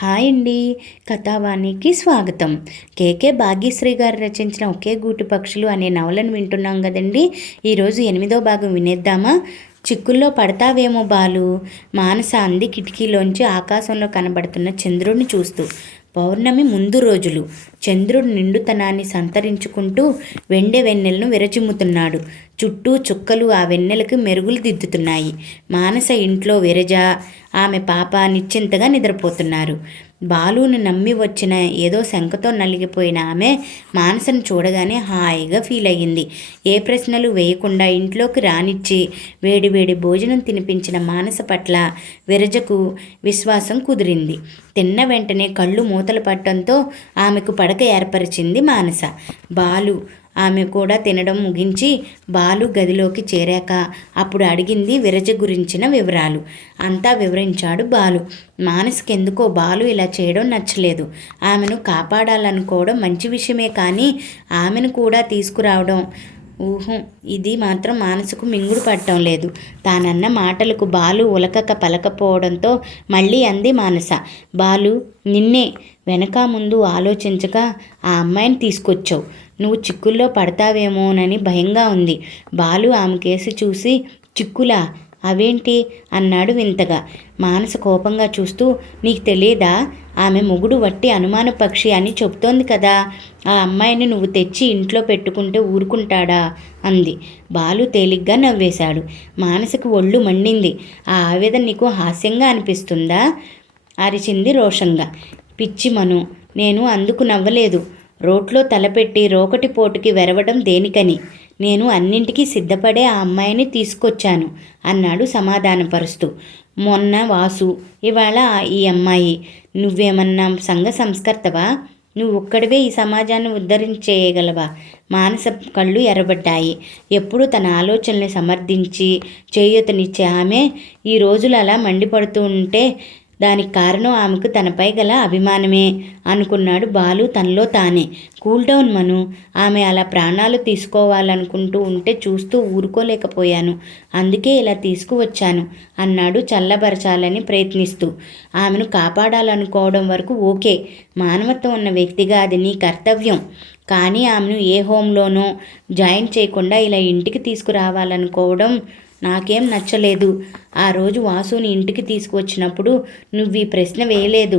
Hi అండి. కథావాణికి స్వాగతం. కేకే భాగ్యశ్రీ గారు రచించిన ఒకే గూటి పక్షులు అనే నవలను వింటున్నాం కదండి. ఈరోజు 8వ భాగం వినేద్దామా? చిక్కుల్లో పడతావేమో బాలు, మానస అంది కిటికీలోంచి ఆకాశంలో కనబడుతున్న చంద్రుడిని చూస్తూ. పౌర్ణమి ముందు రోజులు. చంద్రుడు నిండుతనాన్ని సంతరించుకుంటూ వెన్నెలను విరచిమ్ముతున్నాడు. చుట్టూ చుక్కలు ఆ వెన్నెలకు మెరుగులు దిద్దుతున్నాయి. మానస ఇంట్లో విరజ, ఆమె పాప నిశ్చింతగా నిద్రపోతున్నారు. బాలును నమ్మి వచ్చిన ఏదో శంకతో నలిగిపోయిన ఆమె మానసను చూడగానే హాయిగా ఫీల్ అయ్యింది. ఏ ప్రశ్నలు వేయకుండా ఇంట్లోకి రానిచ్చి వేడివేడి భోజనం తినిపించిన మానస పట్ల విరజకు విశ్వాసం కుదిరింది. తిన్న వెంటనే కళ్ళు మూతలు పట్టడంతో ఆమెకు పడక ఏర్పరిచింది మానస. బాలు ఆమె కూడా తినడం ముగించి బాలు గదిలోకి చేరాక అప్పుడు అడిగింది విరజ గురించిన వివరాలు. అంతా వివరించాడు బాలు. మానసకెందుకో బాలు ఇలా చేయడం నచ్చలేదు. ఆమెను కాపాడాలనుకోవడం మంచి విషయమే, కానీ ఆమెను కూడా తీసుకురావడం ఇది మాత్రం మానసకు మింగుడు పట్టడం లేదు. తానన్న మాటలకు బాలు ఉలకక పలకపోవడంతో మళ్ళీ అంది మానస. బాలు, నిన్నే వెనక ముందు ఆలోచించక ఆ అమ్మాయిని తీసుకొచ్చావు. నువ్వు చిక్కుల్లో పడతావేమోనని భయంగా ఉంది. బాలు ఆమె కేసి చూసి, చిక్కులా? అవేంటి అన్నాడు వింతగా. మానస కోపంగా చూస్తూ, నీకు తెలియదా? ఆమె మొగుడు వట్టి అనుమాన పక్షి అని చెప్తోంది కదా. ఆ అమ్మాయిని నువ్వు తెచ్చి ఇంట్లో పెట్టుకుంటే ఊరుకుంటాడా అంది. బాలు తేలిగ్గా నవ్వేశాడు. మానసకు ఒళ్ళు మండింది. ఆ ఆవేదన నీకు హాస్యంగా అనిపిస్తుందా అరిచింది రోషంగా. పిచ్చి మను, నేను అందుకు నవ్వలేదు. రోట్లో తలపెట్టి రోకటి పోటుకి వెరవడం దేనికని? నేను అన్నింటికీ సిద్ధపడే ఆ అమ్మాయిని తీసుకొచ్చాను అన్నాడు సమాధానపరుస్తూ. మొన్న వాసు, ఇవాళ ఈ అమ్మాయి. నువ్వేమన్నా సంఘ సంస్కర్తవా? నువ్వు ఒక్కడివే ఈ సమాజాన్ని ఉద్ధరించేయగలవా? మానస కళ్ళు ఎర్రబడ్డాయి. ఎప్పుడూ తన ఆలోచనల్ని సమర్థించి చేయూతనిచ్చే ఆమె ఈ రోజులు అలా మండిపడుతూ ఉంటే దానికి కారణం ఆమెకు తనపై గల అభిమానమే అనుకున్నాడు బాలు తనలో తానే. కూల్ డౌన్ మను, ఆమె అలా ప్రాణాలు తీసుకోవాలనుకుంటూ ఉంటే చూస్తూ ఊరుకోలేకపోయాను. అందుకే ఇలా తీసుకువచ్చాను అన్నాడు చల్లబరచాలని ప్రయత్నిస్తూ. ఆమెను కాపాడాలనుకోవడం వరకు ఓకే, మానవత్వం ఉన్న వ్యక్తిగా అది నీ కర్తవ్యం. కానీ ఆమెను ఏ హోంలోనో జాయిన్ చేయకుండా ఇలా ఇంటికి తీసుకురావాలనుకోవడం నాకేం నచ్చలేదు. ఆ రోజు వాసుని ఇంటికి తీసుకువచ్చినప్పుడు నువ్వు ఈ ప్రశ్న వేయలేదు.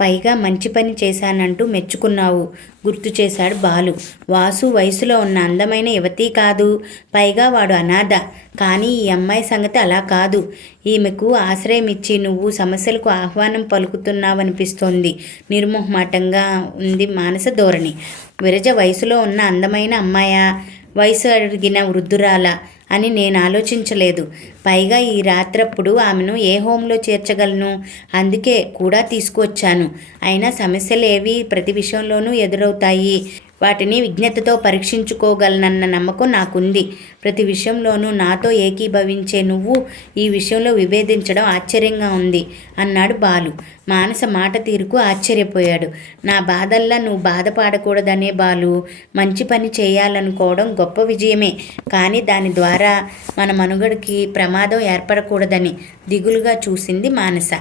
పైగా మంచి పని చేశానంటూ మెచ్చుకున్నావు, గుర్తు చేశాడు బాలు. వాసు వయసులో ఉన్న అందమైన యువతి కాదు. పైగా వాడు అనాథ. కానీ ఈ అమ్మాయి సంగతి అలా కాదు. ఈమెకు ఆశ్రయం ఇచ్చి నువ్వు సమస్యలకు ఆహ్వానం పలుకుతున్నావనిపిస్తోంది. నిర్మోహమాటంగా ఉంది మానస ధోరణి. విరజ వయసులో ఉన్న అందమైన అమ్మాయా, వయసు అడిగిన వృద్ధురాలా అని నేను ఆలోచించలేదు. పైగా ఈ రాత్రప్పుడు ఆమెను ఏ హోంలో చేర్చగలను? అందుకే కూడా తీసుకువచ్చాను. అయినా సమస్యలు ఏవి ప్రతి విషయంలోనూ ఎదురవుతాయి. వాటిని విజ్ఞతతో పరీక్షించుకోగలనన్న నమ్మకం నాకుంది. ప్రతి విషయంలోనూ నాతో ఏకీభవించే నువ్వు ఈ విషయంలో విభేదించడం ఆశ్చర్యంగా ఉంది అన్నాడు బాలు. మానస మాట తీరుకు ఆశ్చర్యపోయాడు. నా బాధల్లా నువ్వు బాధపడకూడదనే బాలు. మంచి పని చేయాలనుకోవడం గొప్ప విజయమే, కానీ దాని ద్వారా మన మనుగడకి ప్రమాదం ఏర్పడకూడదని దిగులుగా చూసింది మానస.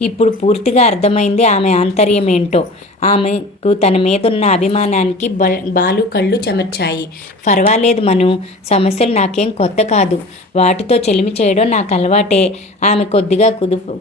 ఇప్పుడు పూర్తిగా అర్థమైంది ఆమె ఆంతర్యం ఏంటో. ఆమెకు తన మీదున్న అభిమానానికి బాలు కళ్ళు చెమర్చాయి. పర్వాలేదు మను, సమస్యలు నాకేం కొత్త కాదు. వాటితో చెలిమి చేయడం నాకు అలవాటే. ఆమె కొద్దిగా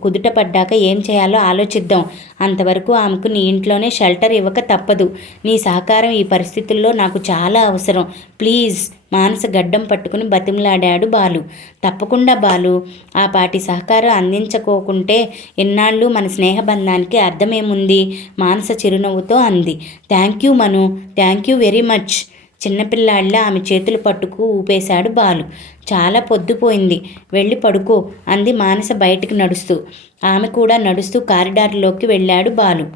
కుదుట పడ్డాక ఏం చేయాలో ఆలోచిద్దాం. అంతవరకు ఆమెకు నీ ఇంట్లోనే షెల్టర్ ఇవ్వక తప్పదు. నీ సహకారం ఈ పరిస్థితుల్లో నాకు చాలా అవసరం. ప్లీజ్, మానస గడ్డం పట్టుకుని బతిమలాడాడు బాలు. తప్పకుండా బాలు, ఆ పాటి సహకారం అందించుకోకుంటే ఎన్నాళ్ళు మన స్నేహబంధానికి అర్థమేముంది? మానస చిరునవ్వుతో అంది. Thank you Manu, thank you very much. చిన్నపిల్లాళ్ళ ఆమె చేతులు పట్టుకు ఊపేశాడు బాలు. చాలా పొద్దుపోయింది, వెళ్ళి పడుకో అంది మానస బయటికి నడుస్తూ. ఆమె కూడా నడుస్తూ కారిడార్లోకి వెళ్ళాడు బాలు.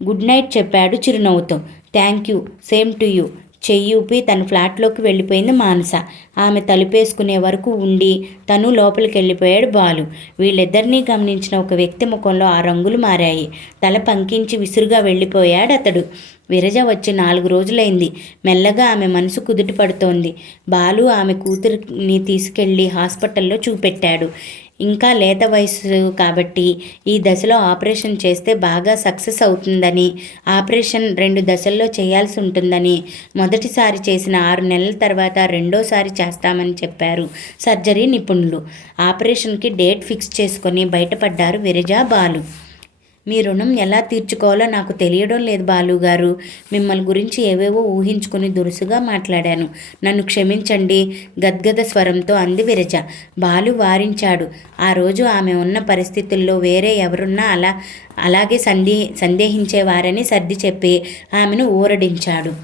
గుడ్ నైట్ చెప్పాడు చిరునవ్వుతో. Thank you, same to you. చెయ్యూపి తన ఫ్లాట్లోకి వెళ్ళిపోయింది మానస. ఆమె తలుపేసుకునే వరకు ఉండి తను లోపలికి వెళ్ళిపోయాడు బాలు. వీళ్ళిద్దరినీ గమనించిన ఒక వ్యక్తి ముఖంలో ఆ రంగులు మారాయి. తల పంకించి విసురుగా వెళ్ళిపోయాడు అతడు. విరజ వచ్చి 4 రోజులైంది. మెల్లగా ఆమె మనసు కుదుట పడుతోంది. బాలు ఆమె కూతురిని తీసుకెళ్లి హాస్పిటల్లో చూపెట్టాడు. ఇంకా లేత వయసు కాబట్టి ఈ దశలో ఆపరేషన్ చేస్తే బాగా సక్సెస్ అవుతుందని, ఆపరేషన్ 2 దశల్లో చేయాల్సి ఉంటుందని, మొదటిసారి చేసిన 6 నెలల తర్వాత రెండోసారి చేస్తామని చెప్పారు సర్జరీ నిపుణులు. ఆపరేషన్కి డేట్ ఫిక్స్ చేసుకొని బయటపడ్డారు విరజ, బాలు. మీ రుణం ఎలా తీర్చుకోవాలో నాకు తెలియడం లేదు బాలుగారు. మిమ్మల్ని గురించి ఏవేవో ఊహించుకుని దురుసుగా మాట్లాడాను. నన్ను క్షమించండి గద్గద స్వరంతో అంది విరజ. బాలు వారించాడు. ఆ రోజు ఆమె ఉన్న పరిస్థితుల్లో వేరే ఎవరున్నా అలాగే సందేహించేవారని సర్ది చెప్పి ఆమెను ఊరడించాడు.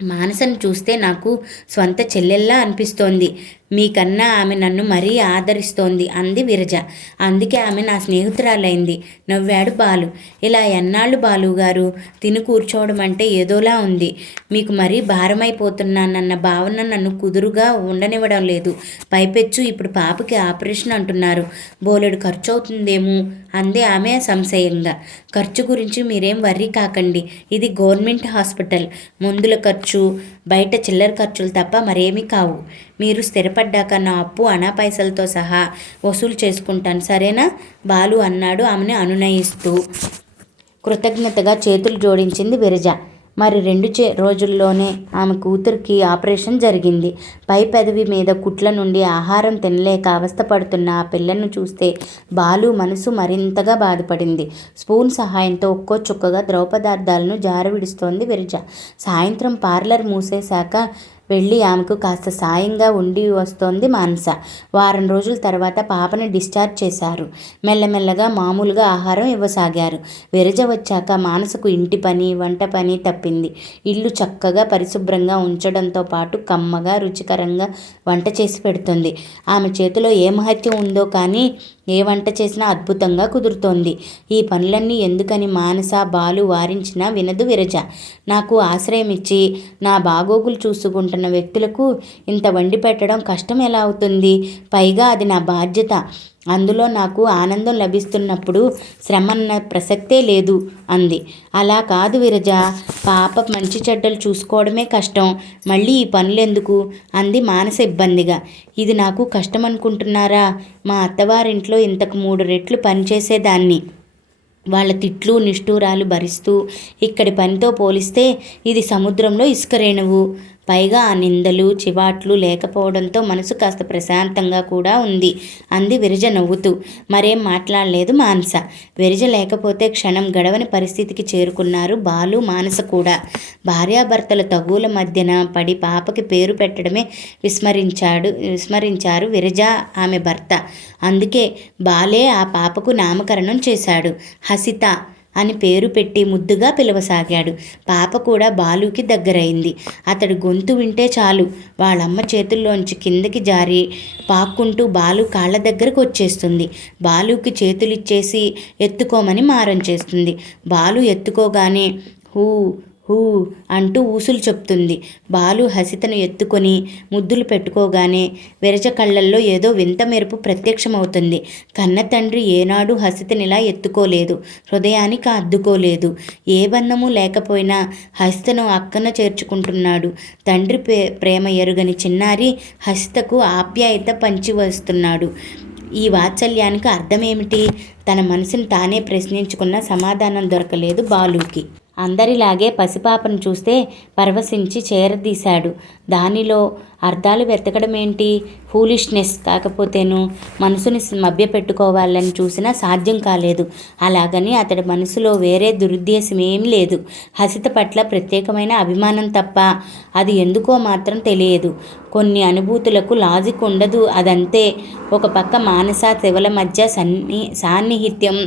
మానసను చూస్తే నాకు స్వంత చెల్లెల్లా అనిపిస్తోంది. మీకన్నా ఆమె నన్ను మరీ ఆదరిస్తోంది అంది విరజ. అందుకే ఆమె నా స్నేహితురాలైంది నవ్వాడు బాలు. ఇలా ఎన్నాళ్ళు బాలుగారు తిని కూర్చోవడం అంటే ఏదోలా ఉంది. మీకు మరీ భారమైపోతున్నానన్న భావన నన్ను కుదురుగా ఉండనివ్వడం లేదు. పైపెచ్చు ఇప్పుడు పాపకి ఆపరేషన్ అంటున్నారు. బోలెడు ఖర్చు అవుతుందేమో అంది ఆమె సంశయంగా. ఖర్చు గురించి మీరేం వర్రీ కాకండి. ఇది గవర్నమెంట్ హాస్పిటల్. మందుల ఖర్చు, బయట చిల్లర ఖర్చులు తప్ప మరేమీ కావు. మీరు స్థిరపడ్డాక నా అప్పు అనా పైసలతో సహా వసూలు చేసుకుంటాను, సరేనా? బాలు అన్నాడు ఆమెను అనునయిస్తూ. కృతజ్ఞతగా చేతులు జోడించింది విరజ. మరి 2 రోజుల్లోనే ఆమె కూతురికి ఆపరేషన్ జరిగింది. పై పెదవి మీద కుట్ల నుండి ఆహారం తినలేక అవస్థపడుతున్న ఆ పిల్లను చూస్తే బాలు మనసు మరింతగా బాధపడింది. స్పూన్ సహాయంతో ఒక్కో చుక్కగా ద్రవపదార్థాలను జారవిడుస్తోంది విరజ. సాయంత్రం పార్లర్ మూసేశాక వెళ్ళి ఆమెకు కాస్త సాయంగా ఉండి వస్తోంది మానస. వారం రోజుల తర్వాత పాపని డిశ్చార్జ్ చేశారు. మెల్లమెల్లగా మామూలుగా ఆహారం ఇవ్వసాగారు. విరజ వచ్చాక మానసకు ఇంటి పని, వంట పని తప్పింది. ఇల్లు చక్కగా పరిశుభ్రంగా ఉంచడంతో పాటు కమ్మగా, రుచికరంగా వంట చేసి పెడుతుంది. ఆమె చేతిలో ఏ మహత్యం ఉందో కానీ ఏ వంట చేసినా అద్భుతంగా కుదురుతోంది. ఈ పనులన్నీ ఎందుకని మానస, బాలు వారించినా వినదు విరజ. నాకు ఆశ్రయం ఇచ్చి నా బాగోగులు చూసుకుంటున్న వ్యక్తులకు ఇంత వండి పెట్టడం కష్టం ఎలా అవుతుంది? పైగా అది నా బాధ్యత. అందులో నాకు ఆనందం లభిస్తున్నప్పుడు శ్రమన్న ప్రసక్తే లేదు అంది. అలా కాదు విరజ, పాప మంచి చెడ్డలు చూసుకోవడమే కష్టం, మళ్ళీ ఈ పనులెందుకు అంది మానస ఇబ్బందిగా. ఇది నాకు కష్టం అనుకుంటున్నారా? మా అత్తవారింట్లో ఇంతకు 3 రెట్లు పనిచేసేదాన్ని. వాళ్ళ తిట్లు నిష్ఠూరాలు భరిస్తూ ఇక్కడి పనితో పోలిస్తే ఇది సముద్రంలో ఇసుక రేణువు. పైగా ఆ నిందలు చివాట్లు లేకపోవడంతో మనసు కాస్త ప్రశాంతంగా కూడా ఉంది అంది విరజ నవ్వుతూ. మరేం మాట్లాడలేదు మానస. విరజ లేకపోతే క్షణం గడవని పరిస్థితికి చేరుకున్నారు బాలు, మానస కూడా. భార్యాభర్తల తగువుల మధ్యన పడి పాపకి పేరు పెట్టడమే విస్మరించారు విరజ, ఆమె భర్త. అందుకే బాలే ఆ పాపకు నామకరణం చేశాడు. హసిత అని పేరు పెట్టి ముద్దుగా పిలవసాగాడు. పాప కూడా బాలుకి దగ్గరైంది. అతడి గొంతు వింటే చాలు వాళ్ళమ్మ చేతుల్లోంచి కిందకి జారి పాక్కుంటూ బాలు కాళ్ళ దగ్గరకు వచ్చేస్తుంది. బాలుకి చేతులిచ్చేసి ఎత్తుకోమని మారం చేస్తుంది. బాలు ఎత్తుకోగానే హూ హూ అంటూ ఊసులు చెప్తుంది. బాలు హసితను ఎత్తుకొని ముద్దులు పెట్టుకోగానే విరజ కళ్ళల్లో ఏదో వింత మెరుపు ప్రత్యక్షమవుతుంది. కన్న తండ్రి ఏనాడు హసితనిలా ఎత్తుకోలేదు, హృదయానికి అద్దుకోలేదు. ఏ బంధము లేకపోయినా హసితను అక్కన చేర్చుకుంటున్నాడు. తండ్రి ప్రేమ ఎరుగని చిన్నారి హసితకు ఆప్యాయత పంచి వస్తున్నాడు. ఈ వాత్సల్యానికి అర్థమేమిటి? తన మనసును తానే ప్రశ్నించుకున్న సమాధానం దొరకలేదు బాలుకి. అందరిలాగే పసిపాపను చూస్తే పరవశించి చేరదీశాడు. దానిలో అర్థాలు వెతకడమేంటి? ఫూలిష్నెస్ కాకపోతేను మనసుని మభ్యపెట్టుకోవాలని చూసినా సాధ్యం కాలేదు. అలాగని అతడి మనసులో వేరే దురుద్దేశం ఏమీ లేదు. హసిత పట్ల ప్రత్యేకమైన అభిమానం తప్ప. అది ఎందుకో మాత్రం తెలియదు. కొన్ని అనుభూతులకు లాజిక్ ఉండదు, అదంతే. ఒక పక్క మానస శివల మధ్య సాన్నిహిత్యం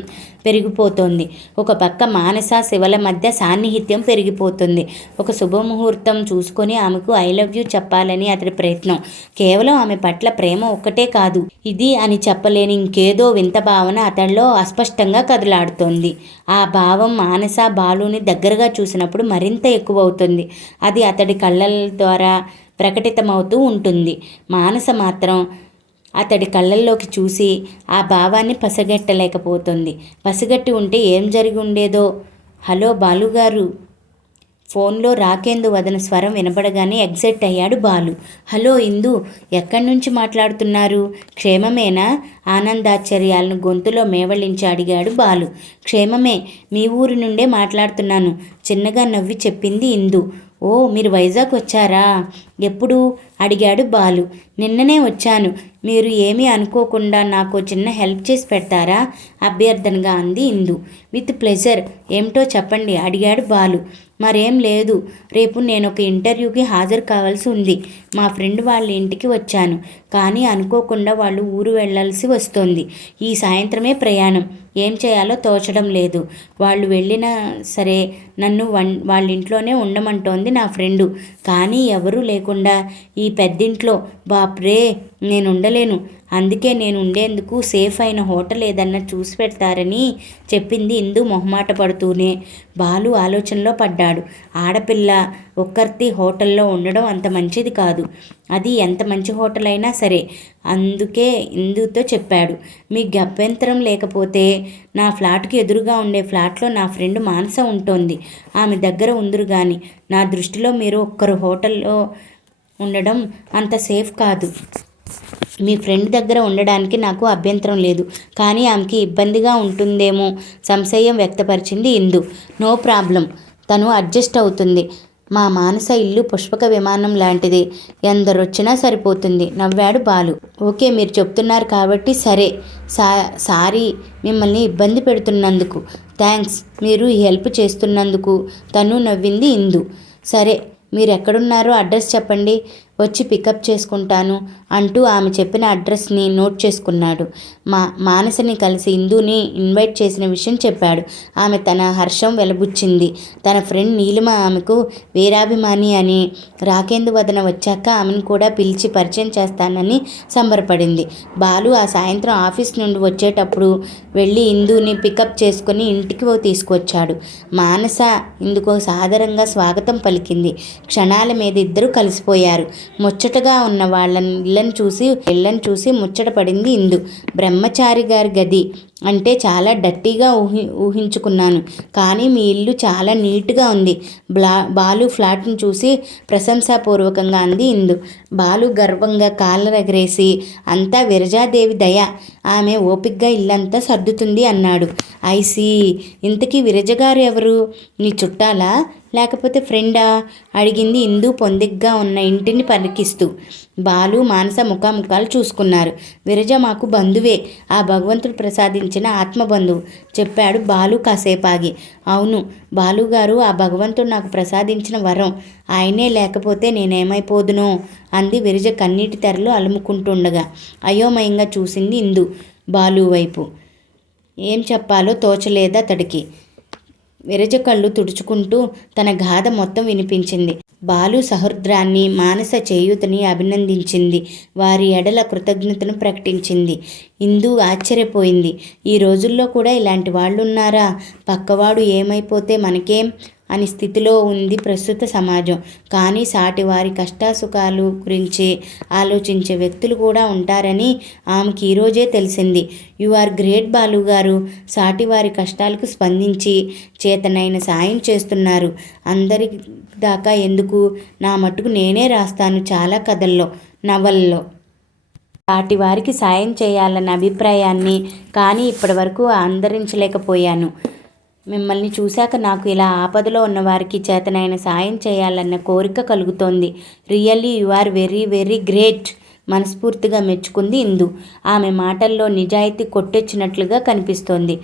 పెరిగిపోతుంది. ఒక శుభముహూర్తం చూసుకొని ఆమెకు ఐ లవ్ యూ చెప్పాలని అతడి ప్రయత్నం. కేవలం ఆమె పట్ల ప్రేమ ఒక్కటే కాదు, ఇది అని చెప్పలేని ఇంకేదో వింత భావన అతడిలో అస్పష్టంగా కదలాడుతోంది. ఆ భావం మానస బాలుని దగ్గరగా చూసినప్పుడు మరింత ఎక్కువవుతుంది. అది అతడి కళ్ళ ద్వారా ప్రకటితమవుతూ ఉంటుంది. మానస మాత్రం అతడి కళ్ళల్లోకి చూసి ఆ భావాన్ని పసిగట్టలేకపోతుంది. పసిగట్టి ఉంటే ఏం జరిగి ఉండేదో. హలో బాలుగారు, ఫోన్లో రాకేందు వదన స్వరం వినపడగానే ఎగ్జైట్ అయ్యాడు బాలు. హలో ఇందు, ఎక్కడి నుంచి మాట్లాడుతున్నారు? క్షేమమేనా? ఆనందాశ్చర్యాలను గొంతులో మేవళించి అడిగాడు బాలు. క్షేమమే, మీ ఊరి నుండే మాట్లాడుతున్నాను, చిన్నగా నవ్వి చెప్పింది ఇందు. ఓ, మీరు వైజాగ్ వచ్చారా? ఎప్పుడు? అడిగాడు బాలు. నిన్ననే వచ్చాను. మీరు ఏమీ అనుకోకుండా నాకు చిన్న హెల్ప్ చేసి పెడతారా? అభ్యర్థనగా అంది ఇందు. With pleasure. ఏమిటో చెప్పండి అడిగాడు బాలు. మరేం లేదు, రేపు నేను ఒక ఇంటర్వ్యూకి హాజరు కావాల్సి ఉంది. మా ఫ్రెండ్ వాళ్ళ ఇంటికి వచ్చాను, కానీ అనుకోకుండా వాళ్ళు ఊరు వెళ్ళాల్సి వస్తుంది. ఈ సాయంత్రమే ప్రయాణం. ఏం చేయాలో తోచడం లేదు. వాళ్ళు వెళ్ళినా సరే నన్ను వాళ్ళ ఇంట్లోనే ఉండమంటోంది నా ఫ్రెండు. కానీ ఎవరూ లేకుండా ఈ పెద్దింట్లో బాప్రే, నేను ఉండలేను. అందుకే నేను ఉండేందుకు సేఫ్ అయిన హోటల్ ఏదన్నా చూసి పెడతారని చెప్పింది ఇందు మొహమాట పడుతూనే. బాలు ఆలోచనలో పడ్డాడు. ఆడపిల్ల ఒక్కర్తి హోటల్లో ఉండడం అంత మంచిది కాదు. అది ఎంత మంచి హోటల్ అయినా సరే. అందుకే ఇందుతో చెప్పాడు, మీకు అభ్యంతరం లేకపోతే నా ఫ్లాట్కి ఎదురుగా ఉండే ఫ్లాట్లో నా ఫ్రెండ్ మానస ఉంటుంది. ఆమె దగ్గర ఉందురు కానీ నా దృష్టిలో మీరు ఒక్కరు హోటల్లో ఉండడం అంత సేఫ్ కాదు. మీ ఫ్రెండ్ దగ్గర ఉండడానికి నాకు అభ్యంతరం లేదు, కానీ ఆమెకి ఇబ్బందిగా ఉంటుందేమో సంశయం వ్యక్తపరిచింది ఇందు. నో ప్రాబ్లం, తను అడ్జస్ట్ అవుతుంది. మా మానస ఇల్లు పుష్పక విమానం లాంటిది, ఎందరొచ్చినా సరిపోతుంది నవ్వాడు బాలు. ఓకే, మీరు చెప్తున్నారు కాబట్టి సరే. సారీ మిమ్మల్ని ఇబ్బంది పెడుతున్నందుకు. థ్యాంక్స్, మీరు ఈ హెల్ప్ చేస్తున్నందుకు. తను నవ్వింది ఇందు. సరే, మీరు ఎక్కడున్నారో అడ్రస్ చెప్పండి, వచ్చి పికప్ చేసుకుంటాను అంటూ ఆమె చెప్పిన అడ్రస్ని నోట్ చేసుకున్నాడు. మానసని కలిసి ఇందుని ఇన్వైట్ చేసిన విషయం చెప్పాడు. ఆమె తన హర్షం వెలబుచ్చింది. తన ఫ్రెండ్ నీలిమ ఆమెకు వీరాభిమాని అని, రాకేందు వదన వచ్చాక ఆమెను కూడా పిలిచి పరిచయం చేస్తానని సంబరపడింది. బాలు ఆ సాయంత్రం ఆఫీస్ నుండి వచ్చేటప్పుడు వెళ్ళి ఇందుని పికప్ చేసుకుని ఇంటికి తీసుకొచ్చాడు. మానస ఇందుకు సాదరంగా స్వాగతం పలికింది. క్షణాల మీద ఇద్దరు కలిసిపోయారు. ముచ్చటగా ఉన్న వాళ్ళని ఇళ్ళని చూసి ముచ్చట పడింది ఇందు. బ్రహ్మచారి గారి గది అంటే చాలా డర్టీగా ఊహించుకున్నాను, కానీ మీ ఇల్లు చాలా నీట్గా ఉంది. బాలు ఫ్లాట్ను చూసి ప్రశంసాపూర్వకంగా అంది ఇందు. బాలు గర్వంగా కాళ్ళరెగరేసి, అంతా విరజాదేవి దయ, ఆమె ఓపిగ్గా ఇల్లంతా సర్దుతుంది అన్నాడు. ఐసీ, ఇంతకీ విరజగారు ఎవరు? నీ చుట్టాలా లేకపోతే ఫ్రెండా? అడిగింది ఇందు పొందిగ్గా ఉన్న ఇంటిని పరికిస్తూ. బాలు మానస ముఖాముఖాలు చూసుకున్నారు. విరజ మాకు బంధువే, ఆ భగవంతుడు ప్రసాదించిన ఆత్మబంధువు చెప్పాడు బాలు కాసేపాగి. అవును బాలుగారు, ఆ భగవంతుడు నాకు ప్రసాదించిన వరం. ఆయనే లేకపోతే నేనేమైపోదునో అంది విరజ కన్నీటి తెరలు అలుముకుంటుండగా. అయోమయంగా చూసింది ఇందు బాలు వైపు. ఏం చెప్పాలో తోచలేదతడికి. విరజ కళ్ళు తుడుచుకుంటూ తన గాథ మొత్తం వినిపించింది. బాలు సహృద్రాన్ని, మానస చేయూతని అభినందించింది. వారి ఎడల కృతజ్ఞతను ప్రకటించింది. ఇందు ఆశ్చర్యపోయింది. ఈ రోజుల్లో కూడా ఇలాంటి వాళ్ళున్నారా? పక్కవాడు ఏమైపోతే మనకేం అని స్థితిలో ఉంది ప్రస్తుత సమాజం. కానీ సాటివారి కష్టాసుఖాలు గురించి ఆలోచించే వ్యక్తులు కూడా ఉంటారని ఆమెకి ఈరోజే తెలిసింది. యు ఆర్ గ్రేట్ బాలుగారు. సాటివారి కష్టాలకు స్పందించి చేతనైన సాయం చేస్తున్నారు. అందరి దాకా ఎందుకు, నా మట్టుకు నేనే రాస్తాను చాలా కథల్లో, నవల్లో. సాటి వారికి సాయం చేయాలన్న అభిప్రాయాన్ని కానీ ఇప్పటివరకు అందరించలేకపోయాను. మిమ్మల్ని చూశాక నాకు ఇలా ఆపదలో ఉన్నవారికి చేతనైన సాయం చేయాలన్న కోరిక కలుగుతోంది. Really you are very very great, మనస్ఫూర్తిగా మెచ్చుకుంది ఇందు. ఆమె మాటల్లో నిజాయితీ కొట్టొచ్చినట్లుగా కనిపిస్తోంది.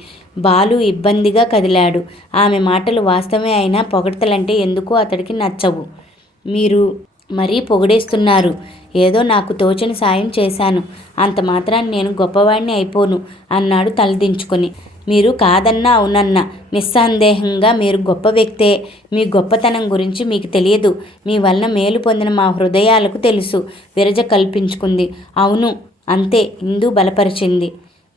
బాలు ఇబ్బందిగా కదిలాడు. ఆమె మాటలు వాస్తవమే అయినా పొగడ్తలంటే ఎందుకో అతడికి నచ్చవు. మీరు మరీ పొగిడేస్తున్నారు. ఏదో నాకు తోచని సాయం చేశాను, అంత మాత్రాన్ని నేను గొప్పవాడిని అయిపోను అన్నాడు తలదించుకొని. మీరు కాదన్నా అవునన్నా నిస్సందేహంగా మీరు గొప్ప వ్యక్తే. మీ గొప్పతనం గురించి మీకు తెలియదు, మీ వలన మేలు పొందిన మా హృదయాలకు తెలుసు విరజ కల్పించుకుంది. అవును అంతే, ఇందు బలపరిచింది.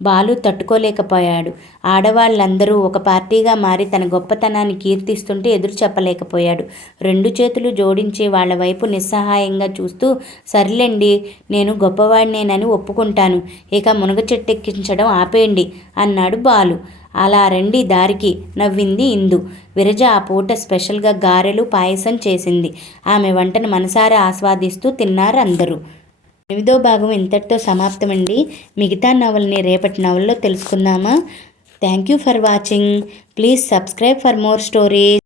బాలు తట్టుకోలేకపోయాడు. ఆడవాళ్ళందరూ ఒక పార్టీగా మారి తన గొప్పతనాన్ని కీర్తిస్తుంటే ఎదురు చెప్పలేకపోయాడు. 2 చేతులు జోడించి వాళ్ళ వైపు నిస్సహాయంగా చూస్తూ, సర్లేండి, నేను గొప్పవాడినేనని ఒప్పుకుంటాను. ఇక మునగ చెట్టెక్కించడం ఆపేయండి అన్నాడు బాలు. అలా రండి దారికి నవ్వింది ఇందు. విరజ ఆ పూట స్పెషల్గా గారెలు పాయసం చేసింది. ఆమె వంటను మనసారా ఆస్వాదిస్తూ తిన్నారు అందరూ. 8వ భాగం ఇంతటితో సమాప్తమండి. మిగతా నవల్ని రేపటి నవల్లో తెలుసుకుందామా? Thank you for watching. Please subscribe for more stories.